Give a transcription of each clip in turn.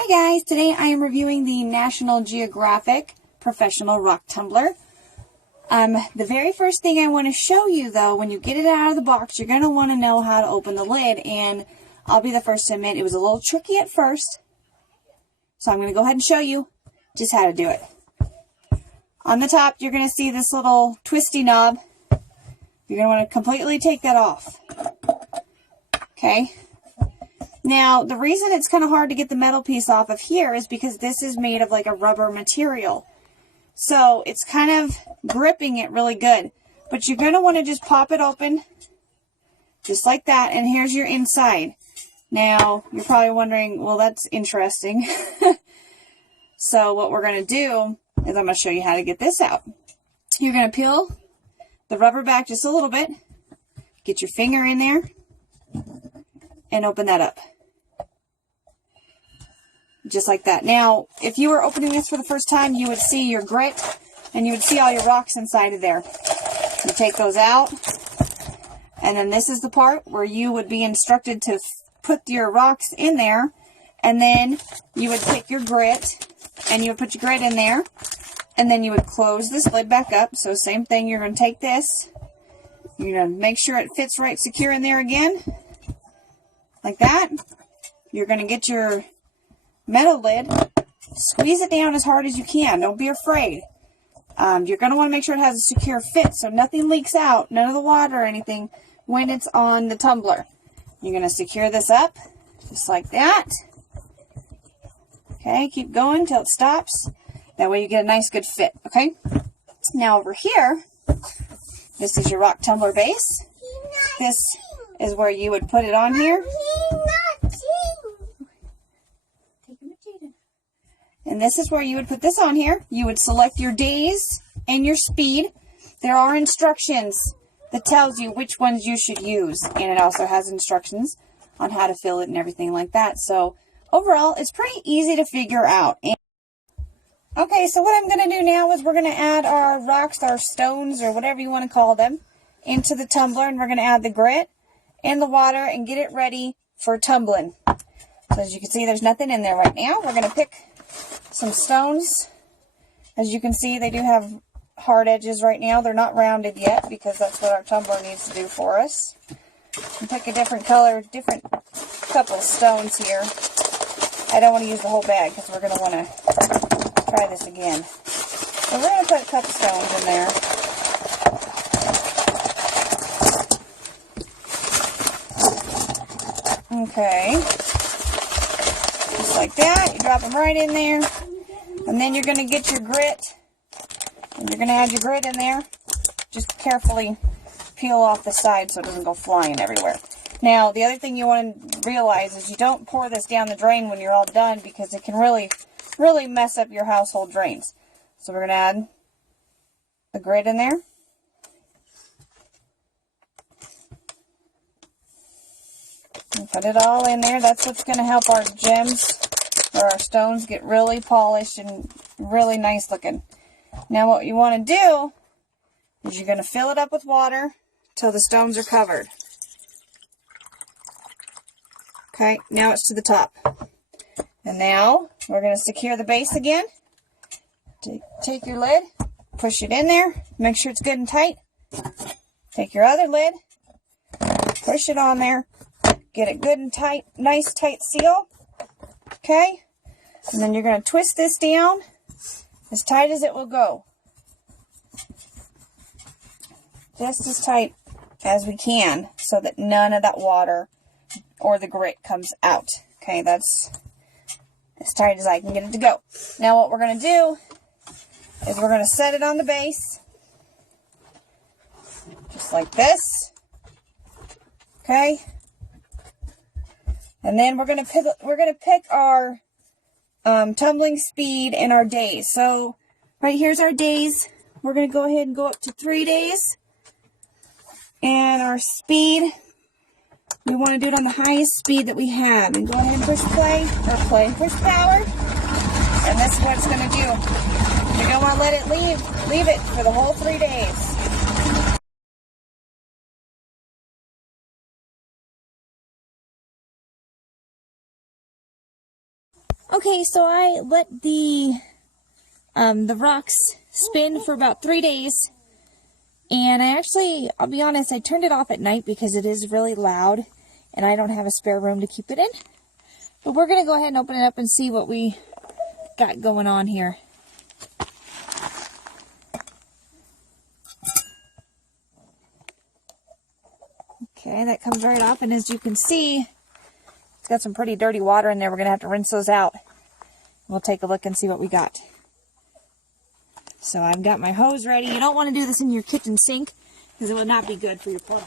Hi guys, today I am reviewing the National Geographic Professional Rock Tumbler. The very first thing I want to show you though, when you get it out of the box, you're going to want to know how to open the lid, and I'll be the first to admit it was a little tricky at first. So I'm going to go ahead and show you just how to do it. On the top, you're going to see this little twisty knob. You're going to want to completely take that off. Okay. Now, the reason it's kind of hard to get the metal piece off of here is because this is made of like a rubber material. So it's kind of gripping it really good. But you're going to want to just pop it open just like that. And here's your inside. Now, you're probably wondering, well, that's interesting. So what we're going to do is I'm going to show you how to get this out. You're going to peel the rubber back just a little bit. Get your finger in there and open that up. Just like that. Now, if you were opening this for the first time, you would see your grit and you would see all your rocks inside of there. You take those out, and then this is the part where you would be instructed to put your rocks in there, and then you would pick your grit and you would put your grit in there, and then you would close this lid back up. So same thing, you're going to take this, you're going to make sure it fits right secure in there again, like that. You're going to get your metal lid, squeeze it down as hard as you can. Don't be afraid. You're going to want to make sure it has a secure fit so nothing leaks out, none of the water or anything when it's on the tumbler. You're going to secure this up just like that. Okay, keep going till it stops. That way you get a nice good fit, okay? Now over here, this is your rock tumbler base. This is where you would put it on here. And this is where you would put this on here. You would select your days and your speed. There are instructions that tells you which ones you should use. And it also has instructions on how to fill it and everything like that. So overall, it's pretty easy to figure out. Okay, so what I'm going to do now is we're going to add our rocks, our stones, or whatever you want to call them, into the tumbler. And we're going to add the grit and the water and get it ready for tumbling. So as you can see, there's nothing in there right now. We're going to pick some stones. As you can see, they do have hard edges right now. They're not rounded yet because that's what our tumbler needs to do for us. And pick a different color, different couple of stones here. I don't want to use the whole bag because we're going to want to try this again. So we're going to put a couple stones in there. Okay. Just like that. You drop them right in there. And then you're going to get your grit. And you're going to add your grit in there. Just carefully peel off the side so it doesn't go flying everywhere. Now, the other thing you want to realize is you don't pour this down the drain when you're all done because it can really mess up your household drains. So we're going to add the grit in there. And put it all in there. That's what's going to help our gems or our stones get really polished and really nice looking. Now what you want to do is you're going to fill it up with water till the stones are covered. Okay, now it's to the top. And now we're going to secure the base again. Take your lid, push it in there, make sure it's good and tight. Take your other lid, push it on there, get it good and tight, nice tight seal. Okay, and then you're going to twist this down as tight as it will go. Just as tight as we can so that none of that water or the grit comes out. Okay, that's as tight as I can get it to go. Now what we're going to do is we're going to set it on the base. Just like this. Okay. And then we're going to pick our tumbling speed and our days. So right here's our days. We're going to go ahead and go up to 3 days. And our speed, we want to do it on the highest speed that we have. And go ahead and push push power. And that's what it's going to do. You don't want to let it leave it for the whole 3 days. Okay, so I let the rocks spin for about 3 days. And I actually, I'll be honest, I turned it off at night because it is really loud and I don't have a spare room to keep it in. But we're going to go ahead and open it up and see what we got going on here. Okay, that comes right off, and as you can see, it's got some pretty dirty water in there. We're going to have to rinse those out. We'll take a look and see what we got. So I've got my hose ready. You don't want to do this in your kitchen sink because it will not be good for your plumbing.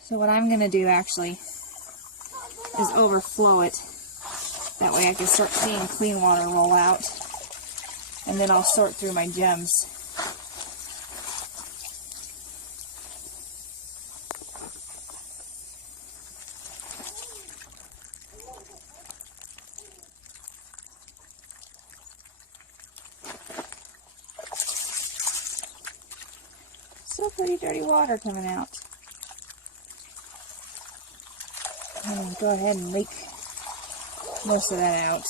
So what I'm going to do actually is overflow it. That way I can start seeing clean water roll out. And then I'll sort through my gems. Still pretty dirty water coming out. I'm going to go ahead and leak most of that out.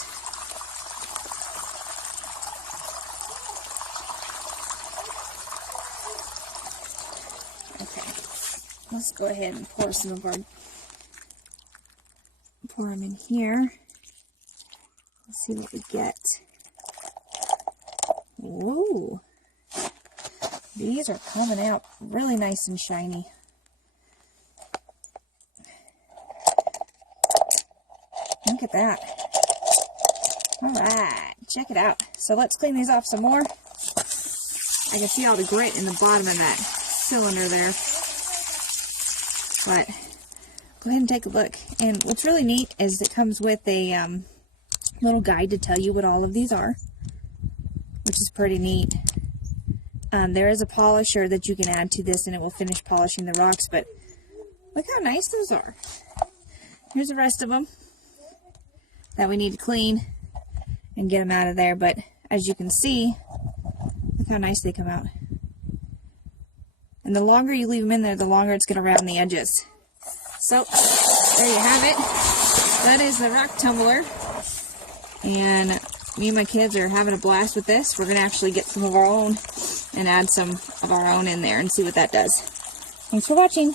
Okay, let's go ahead and pour some of our, pour them in here. Let's see what we get. Whoa, these are coming out really nice and shiny. Look at that. Alright, check it out. So let's clean these off some more. I can see all the grit in the bottom of that cylinder there. But go ahead and take a look. And what's really neat is it comes with a little guide to tell you what all of these are, which is pretty neat. There is a polisher that you can add to this and it will finish polishing the rocks, but look how nice those are. Here's the rest of them that we need to clean and get them out of there. But as you can see, look how nice they come out. And the longer you leave them in there, the longer it's going to round the edges. So, there you have it. That is the rock tumbler. And me and my kids are having a blast with this. We're going to actually get some of our own and add some of our own in there and see what that does. Thanks for watching.